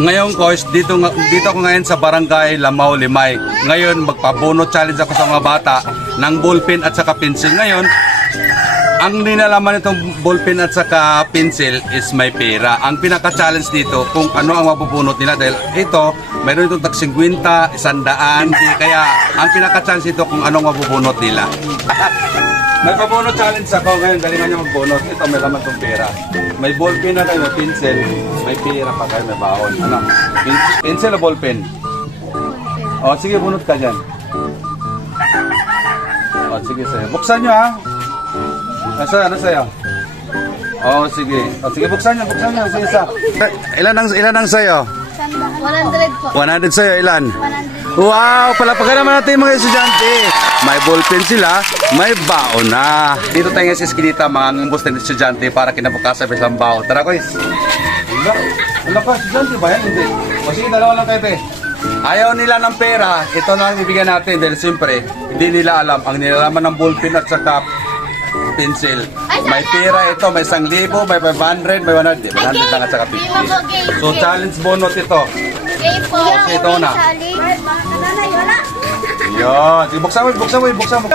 Ngayon, coach, dito, dito ako ngayon sa barangay Lamao Limay. Ngayon, magpabono challenge ako sa mga bata ng ballpen at saka pencil. Ngayon, ang ninalaman nitong ballpen at saka pencil is may pera. Ang pinaka-challenge dito kung ano ang mapupunot nila dahil ito, mayroon itong tag 50, isandaan, di kaya ang pinaka-challenge dito kung anong mapupunot nila. may pabunot challenge ako ngayon, galingan nyo magbunot. Ito, may laman itong pera. May ballpen na kayo, may pencil, may pera pa kayo, may baon. Ano? Pen- Pencil o ballpen? O, sige, bunot ka dyan. O, sige sa'yo. Buksan nyo ha. Ano sa'yo? Ano sa'yo? Oh, sige. Oh, sige, buksan niyo, buksan niyo. Sige, isa. Eh, Ilan ang, ilan ang sa'yo? 100 po. 100 sa'yo, ilan? 100. Wow! Palapagan naman natin mga estudyante. May ballpen sila, may baon na. Dito tayo sa Eskinita, mga ngumbos ng estudyante para kinabukasan sa isang baon. Tara, guys. Wala. Wala pa, estudyante ba yan? Hindi. O sige, dalawa lang kayo. Ayaw nila ng pera, ito na ang ibigyan natin dahil siyempre, hindi nila alam. Ang nilalaman ng ballpen at saka pencil. May pera ito, may 1,000, may 500, may 100. 100 lang at saka 50. So challenge bonus ito. Kasi ito na. Sige, buksan mo, buksan mo, buksan mo.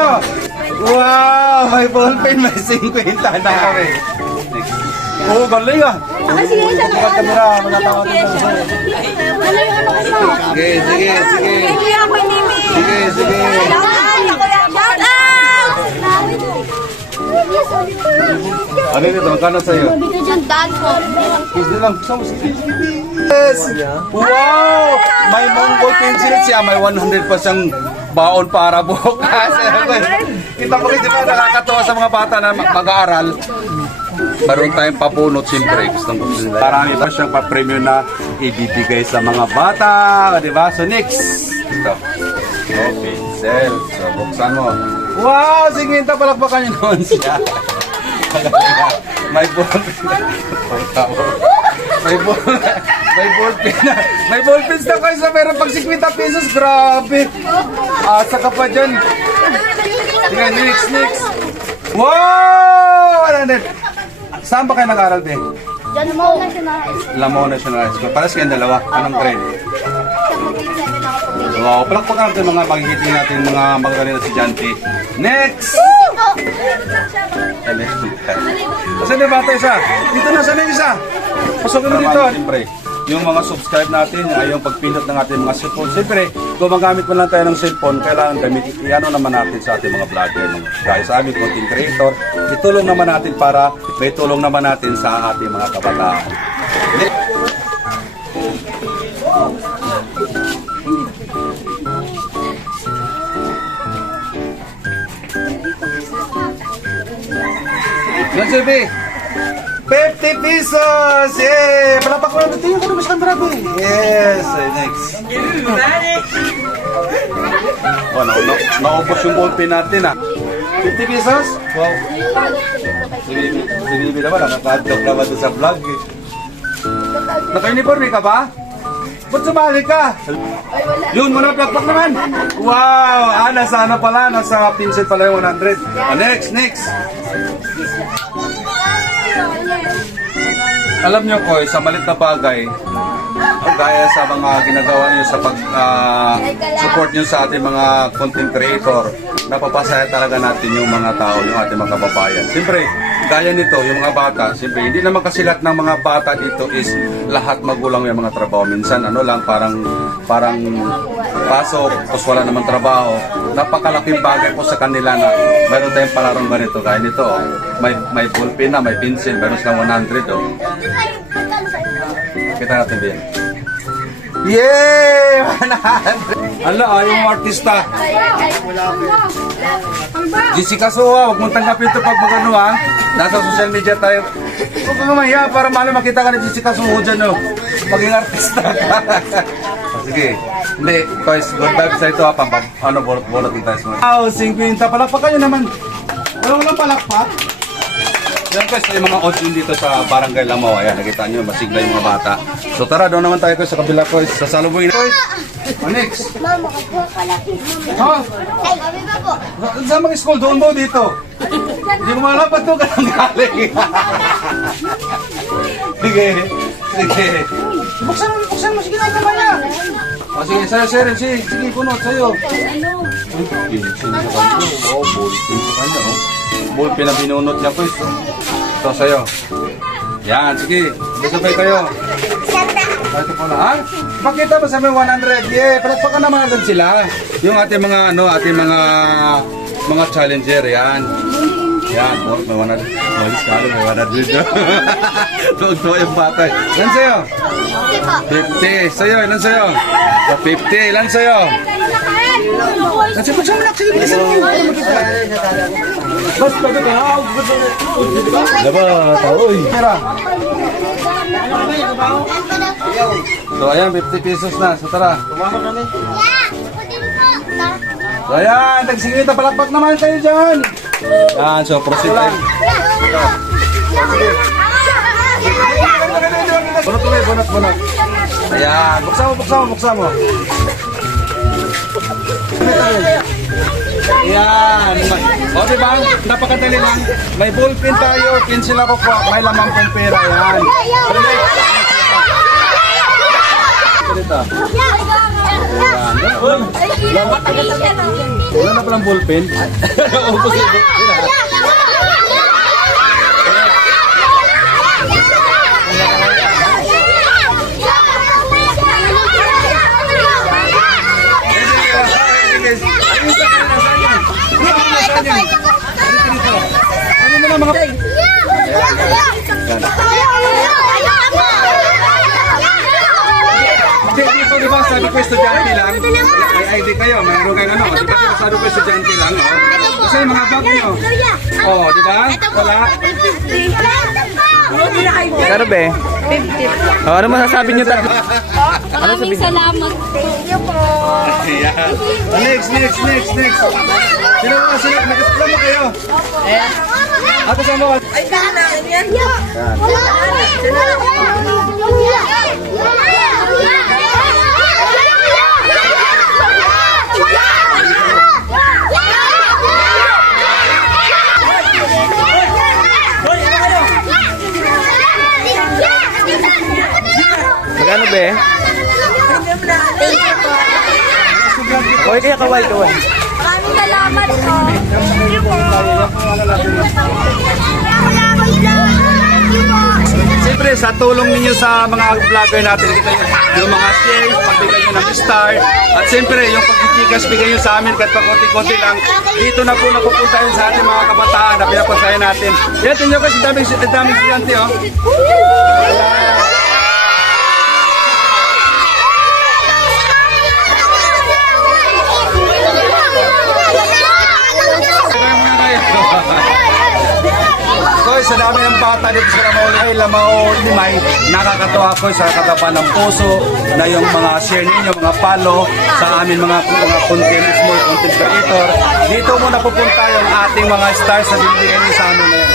Wow! May ballpen, may 50 na kami. Oo, galing ah. Kasi yung isa sa Ano? Sige, sige, sige. Sige, sige. Ano nito? Magkano sa'yo? Dad po. Hindi lang, buksan mo. Sige. Yes! Wow! May Mongol pencil siya. May 100 pa siyang baon para bukas. Kita mo kasi ba nakakatawa sa mga bata na mag- mag-aaral. Meron tayong papunot siyempre. Gustong gusto nila. Marami pa siyang pa-premium na ibibigay sa mga bata. Di ba? So next. Ito. Oh, pencil. So buksan mo. Wow! Sige, hinta palakpakan niyo naman siya. May ball. may ball. May ballpen na. May ballpens na kayo sa meron pag 50 pesos. Grabe. Asa ka pa dyan. Sige, next, next. Wow! Ano? Saan ba kayo nag-aral, be? Mo. National High School. Lamao National High School. Paras kayong dalawa. Anong grade? Sa Pugin 7 ako po. Wow, palakpakan natin mga magigiting natin mga magagaling na estudyante. Next! Asan na bata isa? Dito na, yung isa? Pasokin mo dito. Siyempre, yung mga subscribe natin, ay yung pagpindot ng ating mga cellphone. Siyempre, gumagamit man lang tayo ng cellphone, kailangan gamit, i-ano naman natin sa ating mga vlogger, mga kaya sa aming content creator, itulong naman natin para may tulong naman natin sa ating mga kabataan. Yan, Sylvie. 50 pesos! Yay! Palapak ko natin. Ko naman siyang grabe. Yes! Ay, next. Oh, na, na, naubos yung ballpen natin, ah. 50 pesos? Wow. Si Bibi, si Bibi naman, nakaka-adlock naman doon sa vlog. Eh. Naka-uniforme ka ba? Ba't sumali ka? Yun, muna plakpak naman. Wow! Ah, nasa ano pala? Nasa pencil pala yung 100. Oh, next, next. Alam niyo ko, sa malit na bagay, gaya sa mga ginagawa niyo sa pag ah, support niyo sa ating mga content creator, napapasaya talaga natin yung mga tao, yung ating mga kababayan. Siyempre, gaya nito, yung mga bata, siyempre, hindi naman kasi ng mga bata dito is lahat magulang yung mga trabaho. Minsan, ano lang, parang parang pasok, tapos wala namang trabaho. Napakalaking bagay po sa kanila na mayroon tayong palarong ganito. Gaya nito, oh. may, may ballpen na, may pencil, meron silang 100. Oh. Kita natin din. Yay! 100! Ala, ah, yung artista. Jessica Soa, huwag mong tanggapin ito pag magano ha. Nasa social media tayo. Huwag kang mahiya para malo makita ka ni Jessica Soho dyan oh. Maging artista ka. Sige. Hindi, guys, good vibes sa ito ha. Pang, ano, bolot-bolot din tayo sa mga. Wow, 50. Palakpakan nyo naman. Walang walang palakpak. Yan guys, yung mga audience dito sa Barangay Lamao. Ayan, nakita nyo, masigla yung mga bata. So tara, doon naman tayo guys sa kabila guys. Sa salubungin guys. Oh, next. Mama, kapo kalaki. Ha? Ay, kami ba po? Sa mga school, doon mo dito. Hindi ko malam ba't doon ka nang galing. sige, sige. Buksan mo, buksan mo. Sige na, kamaya. O sige, sa'yo, sir. Sige, sige, kunot sa'yo. Ay, pinitsin sa kanya. Oo, Ballpen na binunot niya, pues. Ito sa'yo. Yan, sige. Sabay kayo. Ito pala, ha? Makita ba sa may 100? Yeah, palagpakan naman natin sila. Yung ating mga, ano, ating mga, mga challenger, yan. Yan, oh, may 100. Malis ka, ano, may 100. Tuwag-tuwa yung bata. Yan sa'yo. 50. Sa'yo, ilan sa'yo? 50. Ilan sa'yo? Kasi pa siya sige, bilisan mo. Bas, bago ka, ha? Diba, taoy. Pera. So, ayan, 50 pesos na. So, tara. So, ayan, tagsigit na palakpak naman kayo dyan. Yan, so, proceed tayo. Bunot ulit, bunot, bunot. Ayan, buksan mo, buksan mo, buksan mo. Ayan. O, diba? Napakadali lang. May ballpen tayo, pencil ako po, may lamang pong pera. Ayan. Dito. Wala na palang ballpen. Ubus na ballpen. Ano mo na mga... Hindi, dito di ba sabi ko estudyante lang, may ID kayo, mayroon kayong ano, di ba sabi ko estudyante lang, oh. Kasi mga bag nyo, oh, di ba? Wala. Kano be? 50. Oh, ano masasabi niyo tatlo? Maraming salamat. Thank you po. Ayan. Next, next, next, next. Sino mo, sino, nagkasama mo kayo? Ako sa mo. Ay, kailangan yan. Magkano be? Thank you po. Okay, kaya kaway, kaway. Maraming salamat po. Thank you po. Siyempre, sa tulong ninyo sa mga vlogger natin, kita yun, yung mga shares, pagbigay nyo ng star, at siyempre, yung pagkikikas, bigay nyo sa amin kahit pa konti-konti lang, dito na po napupunta yun sa ating mga kabataan na pinapasaya natin. Yan, tingnan kasi daming, daming estudyante, oh. Kaya muna kayo. Koy, sa dami ng bata dito sa Lamao ay Lamao Limay, nakakatawa ko sa katapan ng puso na yung mga share ninyo, mga follow sa amin mga, mga content, small content creator. Dito muna pupunta yung ating mga stars na binibigyan niyo sa amin ngayon.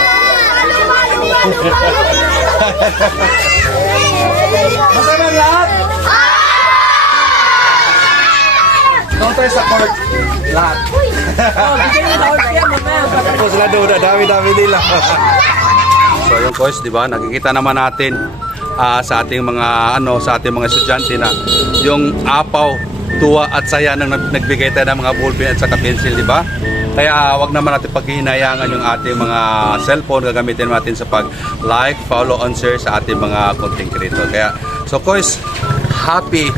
Masama lahat? Doon tayo sa court. Lahat. Tapos sila doon, dami-dami nila. so yung course, di ba, nakikita naman natin ah, sa ating mga ano, sa ating mga estudyante na yung apaw, tuwa at saya nag- nagbigay tayo ng mga ballpen at saka pencil, di ba? Kaya ah, wag naman natin paghihinayangan yung ating mga cellphone gagamitin natin sa pag-like, follow, on share sa ating mga content creator. Kaya, so course, happy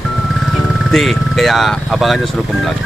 day. Kaya abangan nyo sa Rukum Vlog.